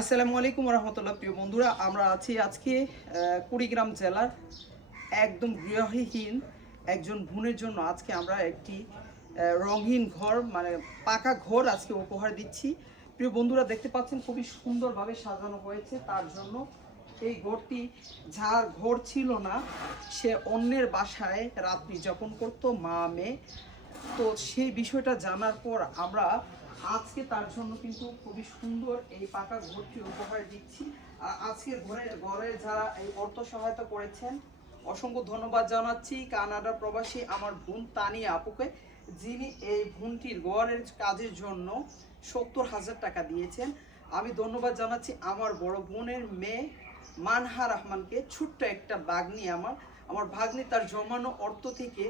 আসসালামু আলাইকুম রহমতুল্লাহ। প্রিয় বন্ধুরা, আমরা আছি আজকে কুড়িগ্রাম জেলার একদম গৃহহীন একজন বোনের জন্য আজকে আমরা একটি রঙিন ঘর মানে পাকা ঘর আজকে উপহার দিচ্ছি। প্রিয় বন্ধুরা, দেখতে পাচ্ছেন খুবই সুন্দরভাবে সাজানো হয়েছে। তার জন্য এই ঘরটি যার ঘর ছিল না, সে অন্যের বাসায় রাত্রি যাপন করতো, মা মেয়ে। তো সেই বিষয়টা জানার পর আমরা আজকে তার জন্য কিন্তু খুবই সুন্দর এই পাকা ঘরটি উপহার দিচ্ছি। আর আজকের ঘরে যারা এই অর্থ সহায়তা করেছেন, অসংখ্য ধন্যবাদ জানাচ্ছি কানাডা প্রবাসী আমার বোন তানিয়া আপুকে, যিনি এই বোনটির ঘরের কাজের জন্য 70,000 টাকা দিয়েছেন। আমি ধন্যবাদ জানাচ্ছি আমার বড় বোনের মেয়ে মানহা রহমানকে। ছোট্ট একটা ভাগ্নি, আমার ভাগ্নি তার জমানো অর্থ থেকে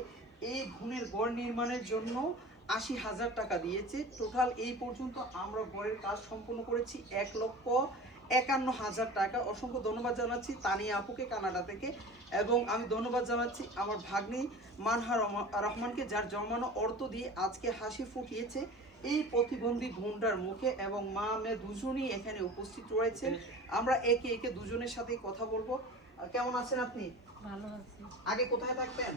এই বোনের ঘর নির্মাণের জন্য 80,000 টাকা দিয়েছে। টোটাল এই পর্যন্ত আমরা ঘরের কাজ সম্পূর্ণ করেছি 1,51,000 টাকা। অসংখ্য ধন্যবাদ জানাচ্ছি তানিয়া আপুকে কানাডা থেকে, এবং আমি ধন্যবাদ জানাচ্ছি আমার ভাগ্নি মানহা রহমানকে, যার জমানো অর্থ দিয়ে আজকে হাসি ফুটিয়েছে এই প্রতিবন্ধী বোনটার মুখে। এবং মা মেয়ে দুজনই এখানে উপস্থিত রয়েছেন। আমরা একে একে দুজনের সাথেই কথা বলবো। কেমন আছেন আপনি? ভালো আছি। আগে কোথায় থাকতেন?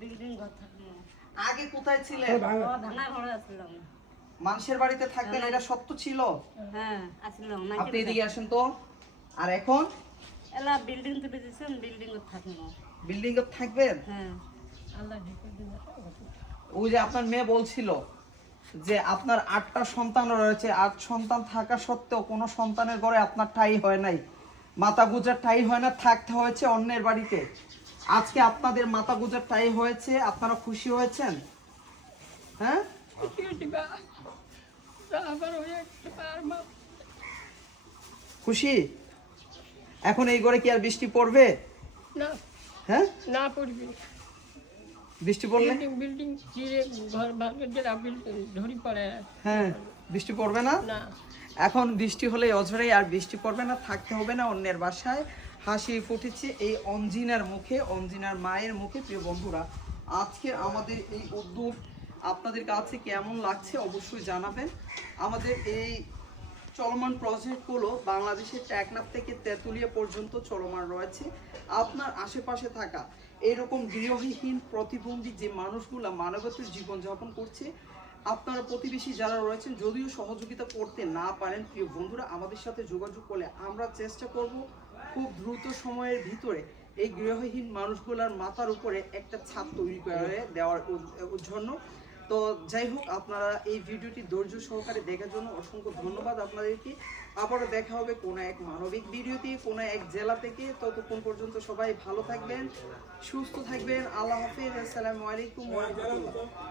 বিল্ডিং ঘর থাকলো। আগে কোথায় ছিলেন? ধানা ঘরে আসলাম। মানুষের বাড়িতে থাকতেন, এটা সত্য ছিল? হ্যাঁ, আসলাম। আপনি এদিকে আসেন তো। আর এখন এলা বিল্ডিং তুলে দিয়েছেন, বিল্ডিং এ থাকলো। বিল্ডিং এ থাকবেন? হ্যাঁ। ওই যে আপনার মেয়ে বলছিল যে আপনার 8টা সন্তান রয়েছে, 8 সন্তান থাকা সত্ত্বেও কোনো সন্তানের ঘরে আপনার ঠাঁই হয় নাই, মাথা গুজার ঠাঁই হয় না, থাকতে হয়েছে অন্যের বাড়িতে। আজকে আপনাদের মাথা গুজার ঠাঁই হয়েছে, আপনারা খুশি হয়েছেন? হ্যাঁ, খুশি? এখন এই ঘরে কি আর বৃষ্টি পড়বে? না, হ্যাঁ, না পড়বি। বৃষ্টি পড়লে বিল্ডিং চিরে ঘর ভাঙে যেটা বিল্ডিং ঝরি পড়ে। হ্যাঁ, বৃষ্টি পড়বে না। না, এখন বৃষ্টি হলে অঝরেই আর বৃষ্টি পড়বে না, থাকতে হবে না অন্যের বাসায়। হাসি ফুটেছে এই অঞ্জিনার মুখে, অঞ্জিনার মায়ের মুখে। প্রিয় বন্ধুরা, আজকে আমাদের এই উদ্যোগ আপনাদের কাছে কেমন লাগছে অবশ্যই জানাবেন। আমাদের এই চলমান প্রজেক্টগুলো বাংলাদেশের টেকনাফ থেকে তেঁতুলিয়া পর্যন্ত চলমান রয়েছে। আপনার আশেপাশে থাকা এরকম গৃহহীন প্রতিবন্ধী যে মানুষগুলা মানবতার জীবনযাপন করছে, আপনারা প্রতিবেশী যারা রয়েছেন, যদিও সহযোগিতা করতে না পারেন, প্রিয় বন্ধুরা আমাদের সাথে যোগাযোগ করলে আমরা চেষ্টা করব খুব দ্রুত সময়ের ভিতরে এই গৃহহীন মানুষগুলার মাথার উপরে একটা ছাদ তৈরি করে দেওয়ার জন্য। তো যাই হোক, আপনারা এই ভিডিওটি ধৈর্য সহকারে দেখার জন্য অসংখ্য ধন্যবাদ আপনাদেরকে। আবারও দেখা হবে কোনো এক মানবিক ভিডিওতে, কোনো এক জেলা থেকে। ততক্ষণ পর্যন্ত সবাই ভালো থাকবেন, সুস্থ থাকবেন। আল্লাহ হাফেজ। আসসালামু আলাইকুম ওয়া রাহমাতুল্লাহ।